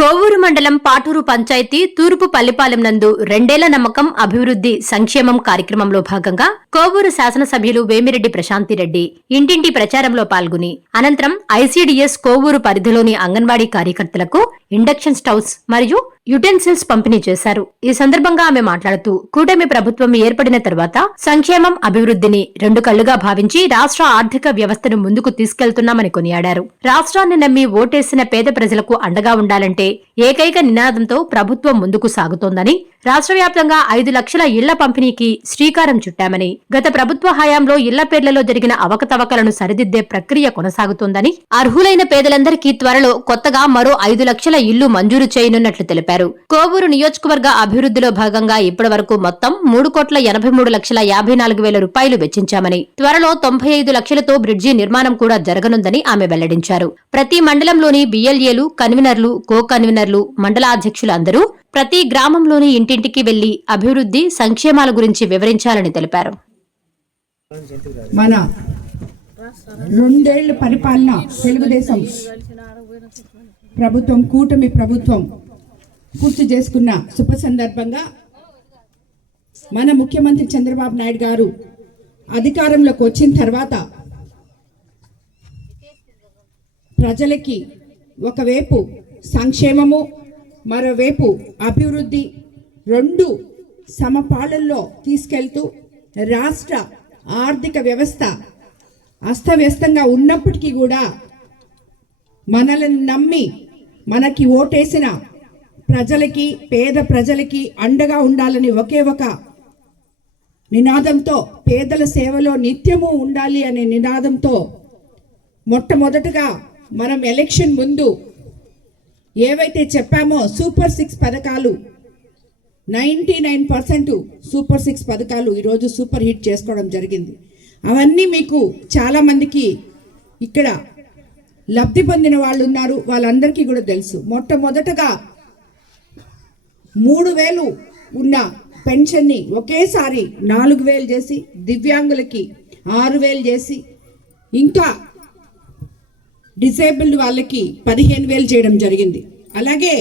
కోవూరు మండలం పాటూరు పంచాయతీ తూర్పు పల్లిపాలెం నందు రెండేళ్ల నమ్మకం అభివృద్ధి సంక్షేమం కార్యక్రమంలో భాగంగా కోవూరు శాసనసభ్యులు వేమిరెడ్డి ప్రశాంతిరెడ్డి ఇంటింటి ప్రచారంలో పాల్గొని అనంతరం ఐసీడీఎస్ కోవూరు పరిధిలోని అంగన్వాడీ కార్యకర్తలకు ఇండక్షన్ స్టవ్స్ మరియు యుటెన్సిల్స్ పంపిణీ చేశారు. ఈ సందర్భంగా ఆమె మాట్లాడుతూ కూటమి ప్రభుత్వం ఏర్పడిన తర్వాత సంక్షేమం అభివృద్ధిని రెండు కళ్లుగా భావించి రాష్ట్ర ఆర్థిక వ్యవస్థను ముందుకు తీసుకెళ్తున్నామని కొనియాడారు. రాష్ట్రాన్ని నమ్మి ఓటేసిన పేద ప్రజలకు అండగా ఉండాలంటే ఏకైక నినాదంతో ప్రభుత్వం ముందుకు సాగుతోందని, రాష్ట్ర వ్యాప్తంగా 5 లక్షల ఇళ్ల పంపిణీకి శ్రీకారం చుట్టామని, గత ప్రభుత్వ హయాంలో ఇళ్ల పేర్లలో జరిగిన అవకతవకలను సరిదిద్దే ప్రక్రియ కొనసాగుతోందని, అర్హులైన పేదలందరికీ త్వరలో కొత్తగా మరో 5 లక్షల ఇళ్లు మంజూరు చేయనున్నట్లు తెలిపారు. కోవూరు నియోజకవర్గ అభివృద్ధిలో భాగంగా ఇప్పటి వరకు మొత్తం 3,83,54,000 రూపాయలు వెచ్చించామని, త్వరలో 95 లక్షలతో బ్రిడ్జి నిర్మాణం కూడా జరగనుందని ఆమె వెల్లడించారు. ప్రతి మండలంలోని బిఎల్ఏలు, కన్వీనర్లు, కో కన్వీనర్లు, మండలాధ్యక్షులు అందరూ ప్రతి గ్రామంలోని ఇంటింటికి వెళ్లి అభివృద్ధి సంక్షేమాల గురించి వివరించాలని తెలిపారు. మన 2 ఏళ్ల పరిపాలన తెలుగుదేశం ప్రభుత్వం, కూటమి ప్రభుత్వం పూర్తి చేసుకున్న శుభ సందర్భంగా మన ముఖ్యమంత్రి చంద్రబాబు నాయుడు గారు అధికారంలోకి వచ్చిన తర్వాత ప్రజలకి ఒకవైపు సంక్షేమము, మరోవైపు అభివృద్ధి రెండు సమపాళల్లో తీసుకెళ్తూ రాష్ట్ర ఆర్థిక వ్యవస్థ అస్తవ్యస్తంగా ఉన్నప్పటికీ కూడా మనల్ని నమ్మి మనకి ఓటేసిన ప్రజలకి, పేద ప్రజలకి అండగా ఉండాలని ఒకే ఒక నినాదంతో, పేదల సేవలో నిత్యము ఉండాలి అనే నినాదంతో మొట్టమొదటగా మనం ఎలక్షన్ ముందు ఏవైతే చెప్పామో సూపర్ 6 పథకాలు 99% సూపర్ 6 పథకాలు ఈరోజు సూపర్ హిట్ చేసుకోవడం జరిగింది. అవన్నీ మీకు చాలామందికి ఇక్కడ లబ్ధి పొందిన వాళ్ళు ఉన్నారు, వాళ్ళందరికీ కూడా తెలుసు. మొట్టమొదటగా 3,000 ఉన్న పెన్షన్ని ఒకేసారి 4,000 చేసి, దివ్యాంగులకి 6,000 చేసి, ఇంకా డిసేబుల్డ్ వాళ్ళకి 15,000 చేయడం జరిగింది. అలాగే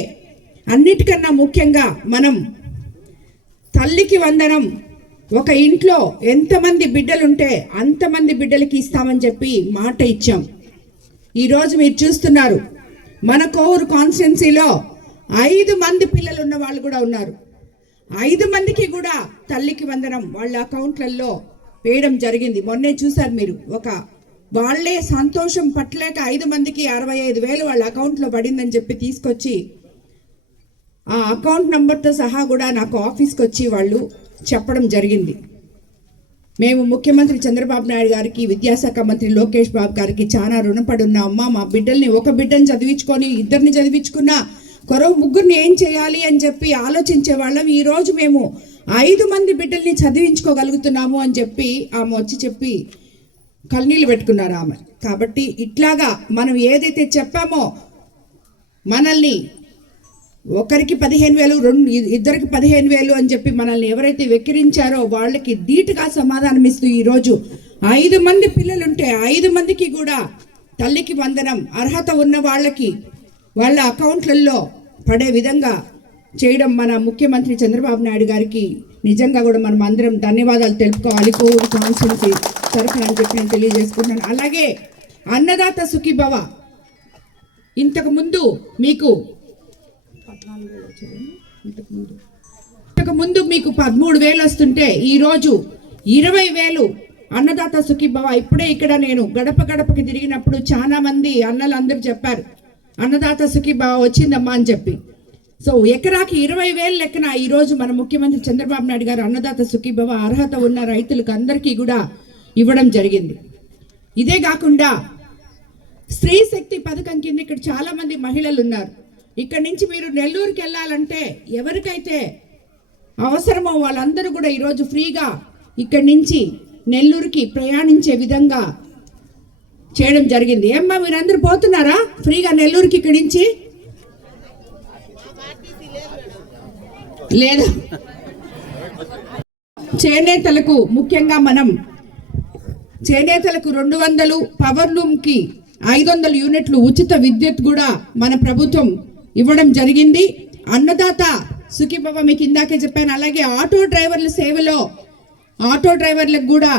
అన్నిటికన్నా ముఖ్యంగా మనం తల్లికి వందనం, ఒక ఇంట్లో ఎంతమంది బిడ్డలుంటే అంతమంది బిడ్డలకి ఇస్తామని చెప్పి మాట ఇచ్చాం. ఈరోజు మీరు చూస్తున్నారు మన కోవూరు కాన్స్టిట్యున్సీలో 5 మంది పిల్లలు ఉన్న వాళ్ళు కూడా ఉన్నారు. 5 మందికి కూడా తల్లికి వందనం వాళ్ళ అకౌంట్లలో వేయడం జరిగింది. మొన్నే చూసారు మీరు, వాళ్ళే సంతోషం పట్టలేక 5 మందికి 65,000 వాళ్ళ అకౌంట్లో పడిందని చెప్పి తీసుకొచ్చి ఆ అకౌంట్ నంబర్తో సహా కూడా నాకు ఆఫీస్కి వచ్చి వాళ్ళు చెప్పడం జరిగింది. మేము ముఖ్యమంత్రి చంద్రబాబు నాయుడు గారికి, విద్యాశాఖ మంత్రి లోకేష్ బాబు గారికి చాలా రుణపడి ఉన్నా. అమ్మ, మా బిడ్డల్ని, ఒక బిడ్డని చదివించుకొని 2 చదివించుకున్నా కొరవ 3 ఏం చేయాలి అని చెప్పి ఆలోచించే వాళ్ళం. ఈరోజు మేము 5 మంది బిడ్డల్ని చదివించుకోగలుగుతున్నాము అని చెప్పి ఆమె వచ్చి చెప్పి కన్నీళ్ళు పెట్టుకున్నారు ఆమె. కాబట్టి ఇట్లాగా మనం ఏదైతే చెప్పామో, మనల్ని ఒకరికి 15,000, 2 15,000 అని చెప్పి మనల్ని ఎవరైతే వెక్కిరించారో వాళ్ళకి ధీటుగా సమాధానం ఇస్తూ ఈరోజు 5 మంది పిల్లలుంటే 5 మందికి కూడా తల్లికి వందనం అర్హత ఉన్న వాళ్ళకి వాళ్ళ అకౌంట్లలో పడే విధంగా చేయడం మన ముఖ్యమంత్రి చంద్రబాబు నాయుడు గారికి నిజంగా కూడా మనం అందరం ధన్యవాదాలు తెలుపుకోవాలి. కోవూరు కాన్స్టిట్యున్సీ తరఫున అని చెప్పి నేను తెలియజేసుకుంటున్నాను. అలాగే అన్నదాత సుఖీభవ, ఇంతకుముందు మీకు 13,000 వస్తుంటే ఈరోజు 20,000 అన్నదాత సుఖీభవ. ఇప్పుడే ఇక్కడ నేను గడప గడపకి తిరిగినప్పుడు చాలా మంది అన్నలందరూ చెప్పారు, అన్నదాత సుఖీభవ వచ్చిందమ్మా అని చెప్పి. సో ఎకరాకి 20,000 లెక్కన ఈరోజు మన ముఖ్యమంత్రి చంద్రబాబు నాయుడు గారు అన్నదాత సుఖీభవ అర్హత ఉన్న రైతులకు అందరికీ కూడా ఇవ్వడం జరిగింది. ఇదే కాకుండా స్త్రీ శక్తి పథకం కింద ఇక్కడ చాలా మంది మహిళలు ఉన్నారు. ఇక్కడ నుంచి మీరు నెల్లూరుకి వెళ్ళాలంటే ఎవరికైతే అవసరమో వాళ్ళందరూ కూడా ఈరోజు ఫ్రీగా ఇక్కడి నుంచి నెల్లూరుకి ప్రయాణించే విధంగా చేయడం జరిగింది. ఏమ్మా, మీరందరూ పోతున్నారా ఫ్రీగా నెల్లూరుకి ఇక్కడి నుంచి? లేదా చేనేతలకు ముఖ్యంగా మనం చేనేతలకు 200, పవర్ లూమ్కి 500 యూనిట్లు ఉచిత విద్యుత్ కూడా మన ప్రభుత్వం ఇవ్వడం జరిగింది. అన్నదాత సుఖీభవ మీకు ఇందాకే చెప్పాను. అలాగే ఆటో డ్రైవర్ల సేవలో ఆటో డ్రైవర్లకు కూడా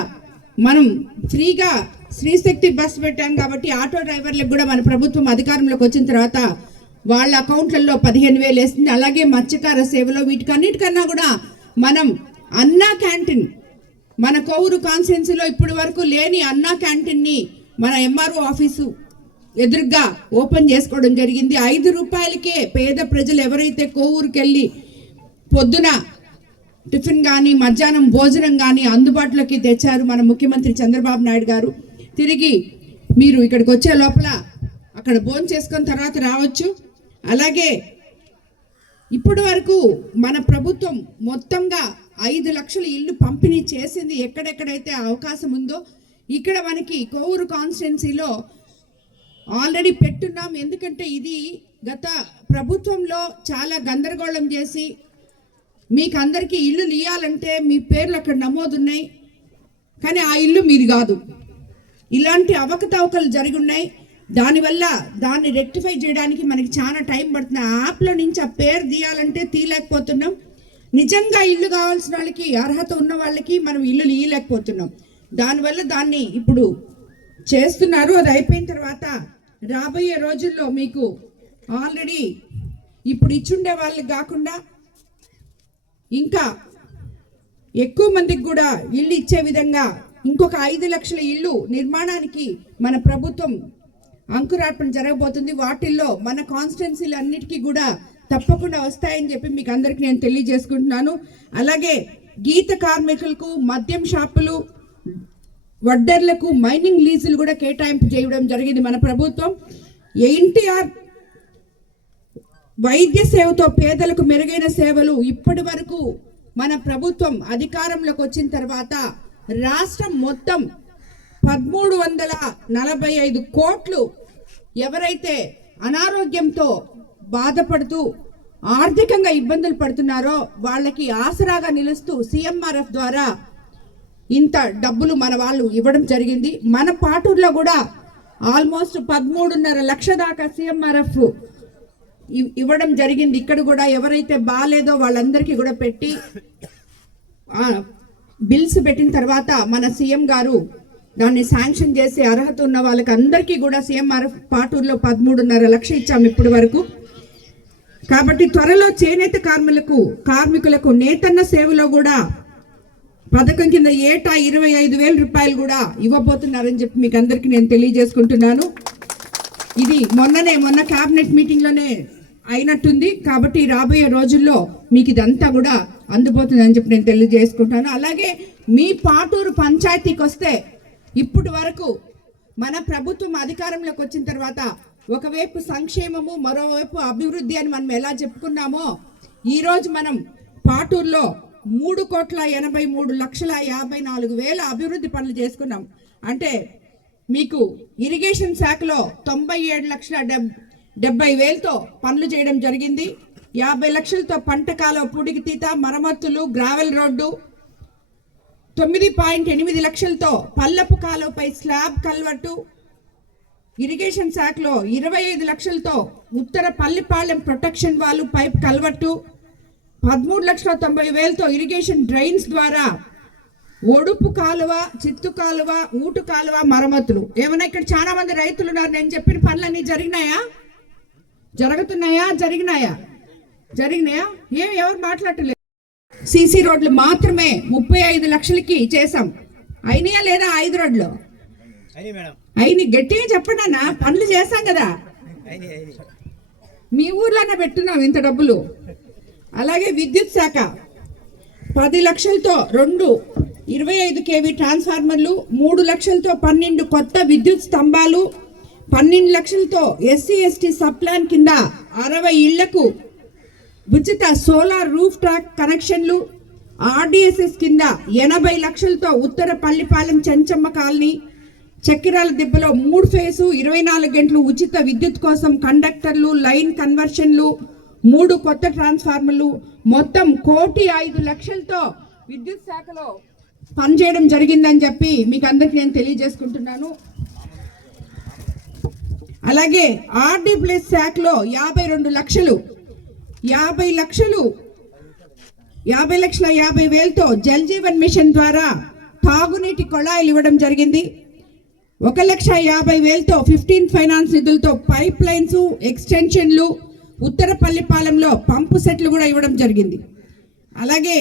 మనం ఫ్రీగా శ్రీశక్తి బస్ పెట్టాం కాబట్టి ఆటో డ్రైవర్లకు కూడా మన ప్రభుత్వం అధికారంలోకి వచ్చిన తర్వాత వాళ్ళ అకౌంట్లలో 15,000 వేస్తుంది. అలాగే మత్స్యకార సేవలో వీటికన్నిటికన్నా కూడా మనం అన్నా క్యాంటీన్ మన కోవూరు కాన్స్టిట్యున్సీలో ఇప్పటి వరకు లేని అన్నా క్యాంటీన్ని మన ఎంఆర్ఓ ఆఫీసు ఎదురుగా ఓపెన్ చేసుకోవడం జరిగింది. 5 రూపాయలకే పేద ప్రజలు ఎవరైతే కోవూరుకి వెళ్ళి పొద్దున టిఫిన్ కానీ మధ్యాహ్నం భోజనం కానీ అందుబాటులోకి తెచ్చారు మన ముఖ్యమంత్రి చంద్రబాబు నాయుడు గారు. తిరిగి మీరు ఇక్కడికి వచ్చే లోపల అక్కడ భోజనం చేసుకున్న తర్వాత రావచ్చు. అలాగే ఇప్పటి వరకు మన ప్రభుత్వం మొత్తంగా 5 లక్షల ఇల్లు పంపిణీ చేసింది. ఎక్కడెక్కడైతే అవకాశం ఉందో ఇక్కడ మనకి కోవూరు కాన్స్టిట్యున్సీలో ఆల్రెడీ పెట్టున్నాం. ఎందుకంటే ఇది గత ప్రభుత్వంలో చాలా గందరగోళం చేసి మీకు అందరికీ ఇల్లు ఇవ్వాలంటే మీ పేర్లు అక్కడ నమోదున్నాయి, కానీ ఆ ఇల్లు మీది కాదు. ఇలాంటి అవకతవకలు జరిగి ఉన్నాయి. దానివల్ల దాన్ని రెక్టిఫై చేయడానికి మనకి చాలా టైం పడుతుంది. ఆ యాప్లో నుంచి ఆ పేరు తీయాలంటే తీయలేకపోతున్నాం. నిజంగా ఇల్లు కావాల్సిన వాళ్ళకి, అర్హత ఉన్న వాళ్ళకి మనం ఇల్లు ఇవ్వలేకపోతున్నాం. దానివల్ల దాన్ని ఇప్పుడు చేస్తున్నారు. అది అయిపోయిన తర్వాత రాబోయే రోజుల్లో మీకు ఆల్రెడీ ఇప్పుడు ఇచ్చుండే వాళ్ళకి కాకుండా ఇంకా ఎక్కువ మందికి కూడా ఇల్లు ఇచ్చే విధంగా ఇంకొక 5 లక్షల ఇల్లు నిర్మాణానికి మన ప్రభుత్వం అంకురార్పణ జరగబోతుంది. వాటిల్లో మన కాన్స్టిట్యున్సీలు అన్నిటికీ కూడా తప్పకుండా వస్తాయని చెప్పి మీకు అందరికీ నేను తెలియజేసుకుంటున్నాను. అలాగే గీత కార్మికులకు, మద్యం షాపులు, వడ్డర్లకు మైనింగ్ లీజులు కూడా కేటాయింపు చేయడం జరిగింది మన ప్రభుత్వం. ఎన్టీఆర్ వైద్య సేవతో పేదలకు మెరుగైన సేవలు ఇప్పటి వరకు మన ప్రభుత్వం అధికారంలోకి వచ్చిన తర్వాత రాష్ట్రం మొత్తం 1345 కోట్లు ఎవరైతే అనారోగ్యంతో బాధపడుతూ ఆర్థికంగా ఇబ్బందులు పడుతున్నారో వాళ్ళకి ఆసరాగా నిలుస్తూ సిఎంఆర్ఎఫ్ ద్వారా ఇంత డబ్బులు మన వాళ్ళు ఇవ్వడం జరిగింది. మన పాటూరులో కూడా ఆల్మోస్ట్ 13.5 లక్షల దాకా సిఎంఆర్ఎఫ్ ఇవ్వడం జరిగింది. ఇక్కడ కూడా ఎవరైతే బాగాలేదో వాళ్ళందరికీ కూడా పెట్టి బిల్స్ పెట్టిన తర్వాత మన సీఎం గారు దాన్ని శాంక్షన్ చేసి అర్హత ఉన్న వాళ్ళకి అందరికీ కూడా సిఎంఆర్ఎఫ్ పాటూరులో 13.5 లక్షలు ఇచ్చాము ఇప్పటి వరకు. కాబట్టి త్వరలో చేనేత కార్మికులకు నేతన్న సేవలో కూడా పథకం కింద ఏటా 25,000 రూపాయలు కూడా ఇవ్వబోతున్నారని చెప్పి మీకు అందరికీ నేను తెలియజేసుకుంటున్నాను. ఇది మొన్న క్యాబినెట్ మీటింగ్లోనే అయినట్టుంది. కాబట్టి రాబోయే రోజుల్లో మీకు ఇదంతా కూడా అందుబోతుందని చెప్పి నేను తెలియజేసుకుంటాను. అలాగే మీ పాటూరు పంచాయతీకి వస్తే ఇప్పటి వరకు మన ప్రభుత్వం అధికారంలోకి వచ్చిన తర్వాత ఒకవైపు సంక్షేమము, మరోవైపు అభివృద్ధి అని మనం ఎలా చెప్పుకున్నామో ఈరోజు మనం పాటూరులో 3,83,54,000 అభివృద్ధి పనులు చేసుకున్నాం. అంటే మీకు ఇరిగేషన్ శాఖలో 97,70,000తో పనులు చేయడం జరిగింది. 50 లక్షలతో పంట కాలువ పూడికితీత, మరమ్మతులు, గ్రావెల్ రోడ్డు, 9.8 లక్షలతో పల్లపు కాలువపై స్లాబ్ కల్వర్టు, ఇరిగేషన్ శాఖలో 25 లక్షలతో ఉత్తర Pallipalem protection wall pipe culvert, 13,90,000తో ఇరిగేషన్ డ్రైన్స్ ద్వారా ఒడుపు కాలువ, చిత్తు కాలువ, ఊటు కాలువ మరమ్మతులు. ఏమన్నా ఇక్కడ చాలా మంది రైతులు ఉన్నారు. నేను చెప్పిన పనులన్నీ జరిగినాయా? జరిగినాయా? ఎవరు మాట్లాడలేదు. సీసీ రోడ్లు మాత్రమే 35 లక్షలకి చేసాం. అయినాయా లేదా? 5 రోడ్లు అయినాయి. గట్టిగా చెప్పండి అన్న, పనులు చేశాం కదా. మీ ఊర్లోనే పెట్టున్నాం ఇంత డబ్బులు. అలాగే విద్యుత్ శాఖ 10 లక్షలతో 2 25 kV ట్రాన్స్ఫార్మర్లు, 3 లక్షలతో 12 కొత్త విద్యుత్ స్తంభాలు, 12 లక్షలతో SC/ST సప్లాన్ కింద 60 ఇళ్లకు ఉచిత సోలార్ రూఫ్ టాప్ కనెక్షన్లు, RDSS కింద 80 లక్షలతో ఉత్తర పల్లిపాలెం చెంచమ్మ కాలనీ, చక్కెరాల దిబ్బలో 3 ఫేజు 24 గంటలు ఉచిత విద్యుత్ కోసం కండక్టర్లు, లైన్ కన్వర్షన్లు, 3 కొత్త ట్రాన్స్ఫార్మర్లు, మొత్తం 1,05,00,000తో విద్యుత్ శాఖలో పనిచేయడం జరిగిందని చెప్పి మీకు అందరికీ నేను తెలియజేసుకుంటున్నాను. అలాగే ఆర్డీ ప్లస్ శాఖలో 52 లక్షలు 50,50,000తో జల్ జీవన్ మిషన్ ద్వారా తాగునీటి కొళాయిలు ఇవ్వడం జరిగింది. 1,50,000తో 15 ఫైనాన్స్ నిధులతో పైప్ లైన్స్ ఎక్స్టెన్షన్లు, ఉత్తరపల్లిపాలెంలో పంపు సెట్లు కూడా ఇవ్వడం జరిగింది. అలాగే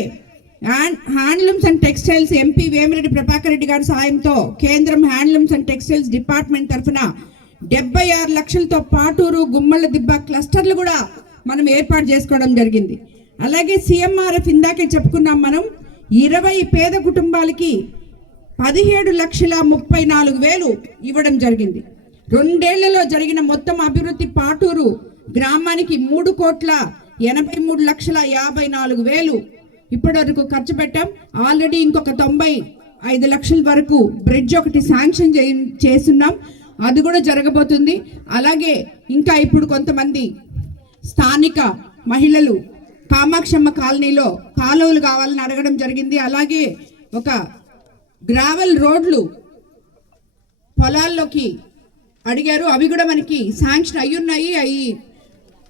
handlooms and textiles MP Vemireddy Prabhakar Reddy గారి సాయంతో కేంద్రం హ్యాండ్లూమ్స్ అండ్ టెక్స్టైల్స్ డిపార్ట్మెంట్ తరఫున 76 లక్షలతో పాటూరు, గుమ్మళ్ళ దిబ్బ క్లస్టర్లు కూడా మనం ఏర్పాటు చేసుకోవడం జరిగింది. అలాగే CMRF ఇందాకే చెప్పుకున్నాం మనం, 20 పేద కుటుంబాలకి 17,34,000 ఇవ్వడం జరిగింది. 2 ఏళ్లలో జరిగిన మొత్తం అభివృద్ధి పాటూరు గ్రామానికి 3,83,54,000 ఇప్పటి వరకు ఖర్చు పెట్టాం. ఆల్రెడీ ఇంకొక 95 లక్షల వరకు బ్రిడ్జ్ ఒకటి శాంక్షన్ చేస్తున్నాం, అది కూడా జరగబోతుంది. అలాగే ఇంకా ఇప్పుడు కొంతమంది స్థానిక మహిళలు కామాక్షమ్మ కాలనీలో కాలువలు కావాలని అడగడం జరిగింది. అలాగే ఒక గ్రావెల్ రోడ్లు పొలాల్లోకి అడిగారు, అవి కూడా మనకి శాంక్షన్ అయ్యున్నాయి, అవి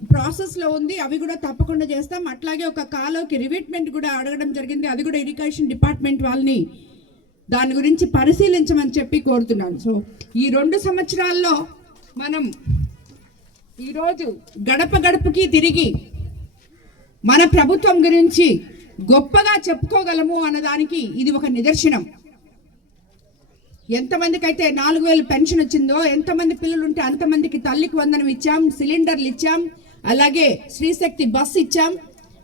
ప్రాసెస్లో ఉంది, అవి కూడా తప్పకుండా చేస్తాం. అట్లాగే ఒక కాలువకి రివిట్మెంట్ కూడా అడగడం జరిగింది, అది కూడా ఇరిగేషన్ డిపార్ట్మెంట్ వాళ్ళని దాని గురించి పరిశీలించమని చెప్పి కోరుతున్నాను. సో ఈ 2 సంవత్సరాల్లో మనం ఈరోజు గడప గడపకి తిరిగి మన ప్రభుత్వం గురించి గొప్పగా చెప్పుకోగలము అన్నదానికి ఇది ఒక నిదర్శనం. ఎంతమందికి అయితే 4,000 పెన్షన్ వచ్చిందో, ఎంతమంది పిల్లలు ఉంటే అంతమందికి తల్లికి వందనం ఇచ్చాం, సిలిండర్లు ఇచ్చాం, అలాగే శ్రీశక్తి బస్సు ఇచ్చాం,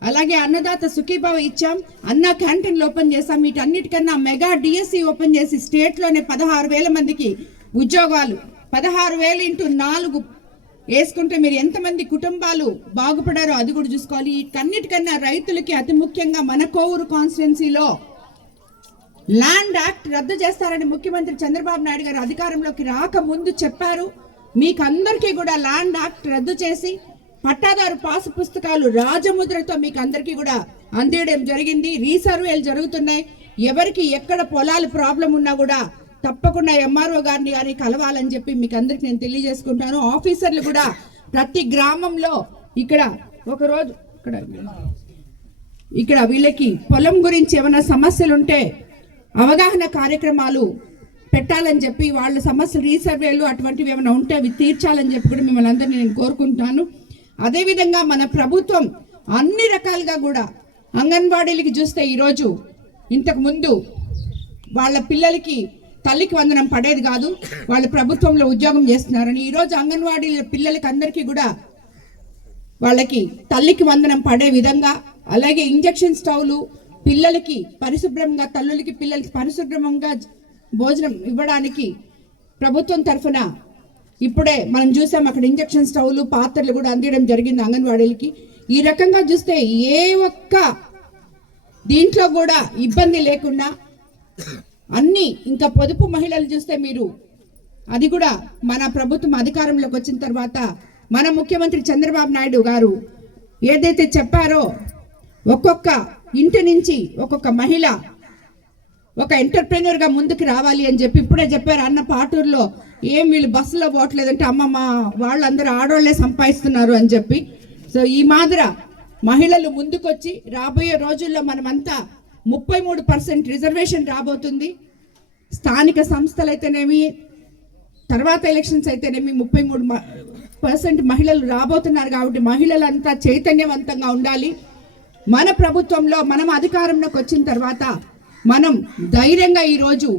అలాగే అన్నదాత సుఖీభావ ఇచ్చాం, అన్న క్యాంటీన్లు ఓపెన్ చేశాం. వీటన్నిటికన్నా మెగా డిఎస్సి ఓపెన్ చేసి స్టేట్లోనే 16,000 మందికి ఉద్యోగాలు, 16,000 × 4 వేసుకుంటే మీరు ఎంతమంది కుటుంబాలు బాగుపడారో అది కూడా చూసుకోవాలి. వీటన్నిటికన్నా రైతులకి అతి ముఖ్యంగా మన కోవూరు కాన్స్టిట్యున్సీలో ల్యాండ్ యాక్ట్ రద్దు చేస్తారని ముఖ్యమంత్రి చంద్రబాబు నాయుడు గారు అధికారంలోకి రాకముందు చెప్పారు. మీకు అందరికీ కూడా ల్యాండ్ యాక్ట్ రద్దు చేసి పట్టాదారు పాసు పుస్తకాలు రాజముద్రతో మీకు అందరికీ కూడా అందించడం జరిగింది. రీసర్వేలు జరుగుతున్నాయి. ఎవరికి ఎక్కడ పొలాలు ప్రాబ్లం ఉన్నా కూడా తప్పకుండా ఎంఆర్ఓ గారిని కానీ కలవాలని చెప్పి మీకు అందరికి నేను తెలియజేసుకుంటాను. ఆఫీసర్లు కూడా ప్రతి గ్రామంలో ఇక్కడ ఒకరోజు ఇక్కడ వీళ్ళకి పొలం గురించి ఏమైనా సమస్యలు ఉంటే అవగాహన కార్యక్రమాలు పెట్టాలని చెప్పి, వాళ్ళ సమస్యలు రీసర్వేలు అటువంటివి ఏమైనా ఉంటే అవి తీర్చాలని చెప్పి కూడా మిమ్మల్ని అందరినీ నేను కోరుకుంటాను. అదేవిధంగా మన ప్రభుత్వం అన్ని రకాలుగా కూడా అంగన్వాడీలకి చూస్తే ఈరోజు ఇంతకు ముందు వాళ్ళ పిల్లలకి తల్లికి వందనం పడేది కాదు, వాళ్ళ ప్రభుత్వంలో ఉద్యోగం చేస్తున్నారని ఈరోజు అంగన్వాడీ పిల్లలకి అందరికీ కూడా వాళ్ళకి తల్లికి వందనం పడే విధంగా, అలాగే ఇంజెక్షన్ స్టవ్లు పిల్లలకి పరిశుభ్రంగా, తల్లులకి పిల్లలకి పరిశుభ్రంగా భోజనం ఇవ్వడానికి ప్రభుత్వం తరఫున ఇప్పుడే మనం చూసాం, అక్కడ ఇంజెక్షన్ స్టవ్లు పాత్రలు కూడా అందించడం జరిగింది అంగన్వాడీలకి. ఈ రకంగా చూస్తే ఏ ఒక్క దీంట్లో కూడా ఇబ్బంది లేకుండా అన్ని, ఇంకా పొదుపు మహిళలు చూస్తే మీరు అది కూడా మన ప్రభుత్వం అధికారంలోకి వచ్చిన తర్వాత మన ముఖ్యమంత్రి చంద్రబాబు నాయుడు గారు ఏదైతే చెప్పారో ఒక్కొక్క ఇంటి నుంచి ఒక్కొక్క మహిళ ఒక ఎంటర్ప్రెన్యూర్గా ముందుకు రావాలి అని చెప్పి ఇప్పుడే చెప్పారు. అన్న పాటూరులో ఏం వీళ్ళు బస్సులో పోవట్లేదంటే అమ్మ మా వాళ్ళందరూ ఆడవాళ్లే సంపాదిస్తున్నారు అని చెప్పి. సో ఈ మాదిర మహిళలు ముందుకొచ్చి రాబోయే రోజుల్లో మనమంతా 33% రిజర్వేషన్ రాబోతుంది. స్థానిక సంస్థలు అయితేనేమి, తర్వాత ఎలక్షన్స్ అయితేనేమి 33% మహిళలు రాబోతున్నారు. కాబట్టి మహిళలంతా చైతన్యవంతంగా ఉండాలి. మన ప్రభుత్వంలో మనం అధికారంలోకి వచ్చిన తర్వాత మనం ధైర్యంగా ఈరోజు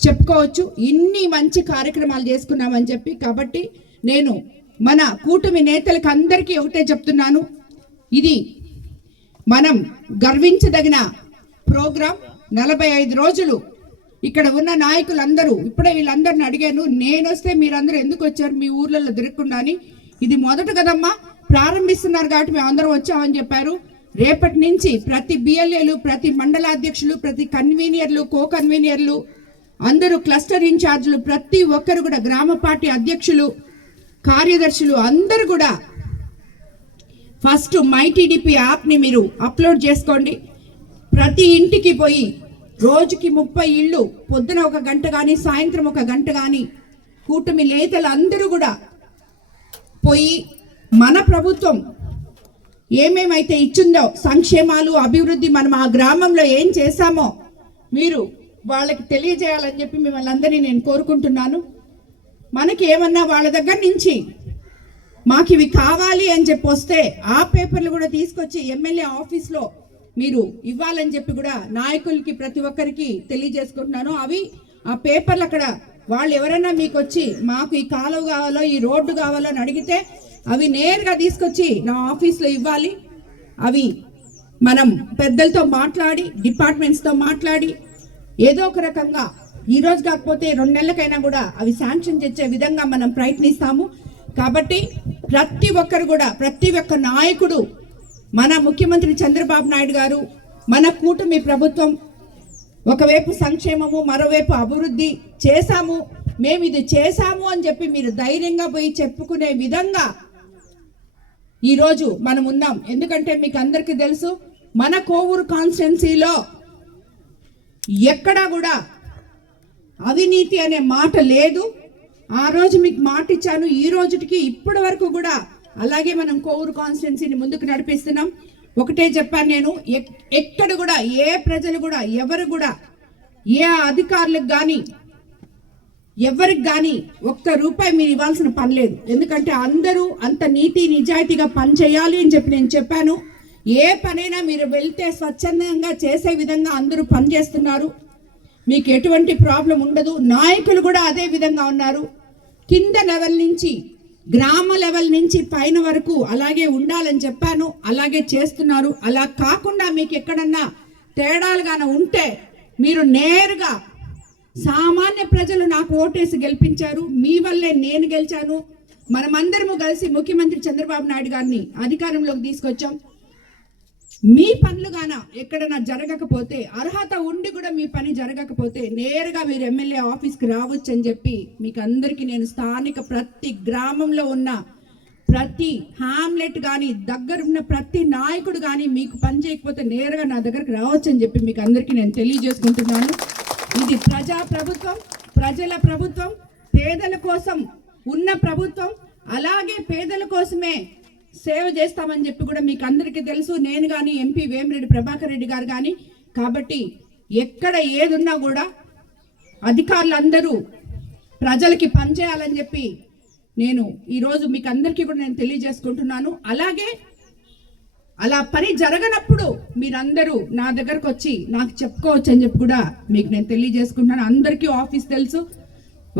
చెప్పుకోవచ్చు ఇన్ని మంచి కార్యక్రమాలు చేసుకున్నామని చెప్పి. కాబట్టి నేను మన కూటమి నేతలకు అందరికీ ఒకటే చెప్తున్నాను, ఇది మనం గర్వించదగిన ప్రోగ్రాం. 45 రోజులు ఇక్కడ ఉన్న నాయకులందరూ, ఇప్పుడే వీళ్ళందరిని అడిగాను, నేను వస్తే మీరందరూ ఎందుకు వచ్చారు మీ ఊర్లలో తిరగకుండా అని. ఇది మొదట కదమ్మా ప్రారంభిస్తున్నారు కాబట్టి మేము అందరం వచ్చామని చెప్పారు. రేపటి నుంచి ప్రతి బిఎల్ఏలు, ప్రతి మండలాధ్యక్షులు, ప్రతి కన్వీనియర్లు, కో కన్వీనియర్లు అందరూ, క్లస్టర్ ఇన్ఛార్జీలు, ప్రతి ఒక్కరు కూడా, గ్రామ పార్టీ అధ్యక్షులు, కార్యదర్శులు అందరూ కూడా ఫస్ట్ మైటీడీపీ యాప్ని మీరు అప్లోడ్ చేసుకోండి. ప్రతి ఇంటికి పోయి రోజుకి 30 ఇళ్ళు, పొద్దున 1 గంట కానీ సాయంత్రం 1 గంట కానీ కూటమి నేతలు అందరూ కూడా పోయి మన ప్రభుత్వం ఏమేమైతే ఇచ్చిందో సంక్షేమాలు అభివృద్ధి మనం ఆ గ్రామంలో ఏం చేశామో మీరు వాళ్ళకి తెలియజేయాలని చెప్పి మిమ్మల్ని అందరినీ నేను కోరుకుంటున్నాను. మనకి ఏమన్నా వాళ్ళ దగ్గర నుంచి మాకు ఇవి కావాలి అని చెప్పి వస్తే ఆ పేపర్లు కూడా తీసుకొచ్చి ఎమ్మెల్యే ఆఫీస్లో మీరు ఇవ్వాలని చెప్పి కూడా నాయకులకి ప్రతి ఒక్కరికి తెలియజేసుకుంటున్నాను. అవి ఆ పేపర్లు అక్కడ వాళ్ళు ఎవరైనా మీకు వచ్చి మాకు ఈ కాలువ కావాలో ఈ రోడ్డు కావాలో అని అడిగితే అవి నేరుగా తీసుకొచ్చి నా ఆఫీస్లో ఇవ్వాలి. అవి మనం పెద్దలతో మాట్లాడి డిపార్ట్మెంట్స్తో మాట్లాడి ఏదో ఒక రకంగా ఈరోజు కాకపోతే 2 నెలలకైనా కూడా అవి శాంక్షన్ చేసే విధంగా మనం ప్రయత్నిస్తాము. కాబట్టి ప్రతి ఒక్కరు కూడా ప్రతి ఒక్క నాయకుడు మన ముఖ్యమంత్రి చంద్రబాబు నాయుడు గారు మన కూటమి ప్రభుత్వం ఒకవైపు సంక్షేమము మరోవైపు అభివృద్ధి చేశాము, మేము ఇది చేశాము అని చెప్పి మీరు ధైర్యంగా పోయి చెప్పుకునే విధంగా ఈరోజు మనం ఉన్నాం. ఎందుకంటే మీకు అందరికీ తెలుసు మన కోవూరు కాన్స్టిట్యున్సీలో ఎక్కడా కూడా అవినీతి అనే మాట లేదు. ఆ రోజు మీకు మాట ఇచ్చాను, ఈ రోజుకి ఇప్పటి వరకు కూడా అలాగే మనం కోవూరు కాన్స్టిట్యున్సీని ముందుకు నడిపిస్తున్నాం. ఒకటే చెప్పాను నేను, ఎక్కడ కూడా ఏ ప్రజలు కూడా ఎవరు కూడా ఏ అధికారులకు కానీ ఎవరికి కానీ ₹1 మీరు ఇవ్వాల్సిన పని లేదు. ఎందుకంటే అందరూ అంత నీతి నిజాయితీగా పని చేయాలి అని చెప్పి నేను చెప్పాను. ఏ పనైనా మీరు వెళ్తే స్వచ్ఛందంగా చేసే విధంగా అందరూ పనిచేస్తున్నారు, మీకు ఎటువంటి ప్రాబ్లం ఉండదు. నాయకులు కూడా అదే విధంగా ఉన్నారు. కింద లెవెల్ నుంచి గ్రామ లెవెల్ నుంచి పైన వరకు అలాగే ఉండాలని చెప్పాను, అలాగే చేస్తున్నారు. అలా కాకుండా మీకు ఎక్కడన్నా తేడాలుగానే ఉంటే మీరు నేరుగా సామాన్య ప్రజలు నాకు ఓటేసి గెలిపించారు, మీ వల్లే నేను గెలిచాను, మనమందరము కలిసి ముఖ్యమంత్రి చంద్రబాబు నాయుడు గారిని అధికారంలోకి తీసుకొచ్చాం. మీ పనులు గాన ఎక్కడన్నా జరగకపోతే అర్హత ఉండి కూడా మీ పని జరగకపోతే నేరుగా మీరు ఎమ్మెల్యే ఆఫీస్కి రావచ్చు అని చెప్పి మీకు అందరికీ నేను స్థానిక ప్రతి గ్రామంలో ఉన్న ప్రతి హ్యామ్లెట్ కానీ దగ్గరున్న ప్రతి నాయకుడు కానీ మీకు పని చేయకపోతే నేరుగా నా దగ్గరకు రావచ్చు అని చెప్పి మీకు అందరికీ నేను తెలియజేసుకుంటున్నాను. ఇది ప్రజా ప్రభుత్వం, ప్రజల ప్రభుత్వం, పేదల కోసం ఉన్న ప్రభుత్వం, అలాగే పేదల కోసమే సేవ చేస్తామని చెప్పి కూడా మీకు అందరికీ తెలుసు. నేను కానీ ఎంపీ వేమిరెడ్డి ప్రభాకర్ రెడ్డి గారు కానీ. కాబట్టి ఎక్కడ ఏదున్నా కూడా అధికారులందరూ ప్రజలకి పనిచేయాలని చెప్పి నేను ఈరోజు మీకు అందరికీ కూడా నేను తెలియజేసుకుంటున్నాను. అలాగే అలా పని జరగనప్పుడు మీరందరూ నా దగ్గరకు వచ్చి నాకు చెప్పుకోవచ్చు అని చెప్పి కూడా మీకు నేను తెలియజేసుకుంటున్నాను. అందరికీ ఆఫీస్ తెలుసు.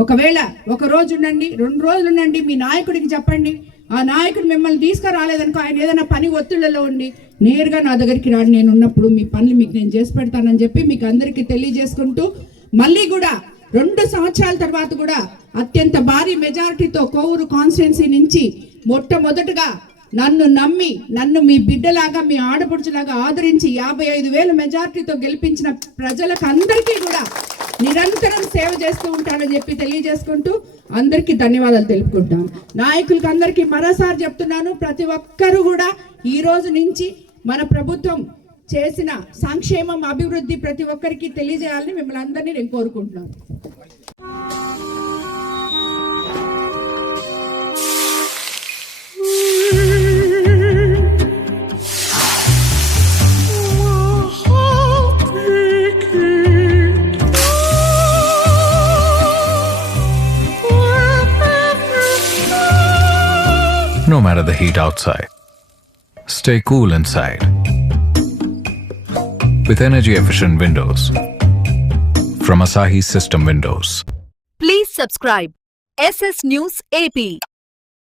ఒకవేళ 1 రోజు ఉండండి, 2 రోజులు ఉండండి, మీ నాయకుడికి చెప్పండి. ఆ నాయకుడు మిమ్మల్ని తీసుకురాలేదనుకో, ఆయన ఏదైనా పని ఒత్తిళ్లలో ఉండి నేరుగా నా దగ్గరికి రాండి, నేను ఉన్నప్పుడు మీ పనులు మీకు నేను చేసి పెడతానని చెప్పి మీకు అందరికీ తెలియజేసుకుంటూ, మళ్ళీ కూడా 2 సంవత్సరాల తర్వాత కూడా అత్యంత భారీ మెజారిటీతో కోవూరు కాన్స్టిట్యున్సీ నుంచి మొట్టమొదటగా నన్ను నమ్మి నన్ను మీ బిడ్డలాగా మీ ఆడపడుచులాగా ఆదరించి 55,000 మెజారిటీతో గెలిపించిన ప్రజలకు అందరికీ కూడా నిరంతరం సేవ చేస్తూ ఉంటానని చెప్పి తెలియజేసుకుంటూ అందరికీ ధన్యవాదాలు తెలుపుకుంటాను. నాయకులకు అందరికీ మరోసారి చెప్తున్నాను, ప్రతి ఒక్కరూ కూడా ఈ రోజు నుంచి మన ప్రభుత్వం చేసిన సంక్షేమం అభివృద్ధి ప్రతి ఒక్కరికి తెలియజేయాలని మిమ్మల్ని అందరినీ నేను కోరుకుంటున్నాను. No matter the heat outside, stay cool inside with energy-efficient windows from Asahi System Windows. Please subscribe SS News AP.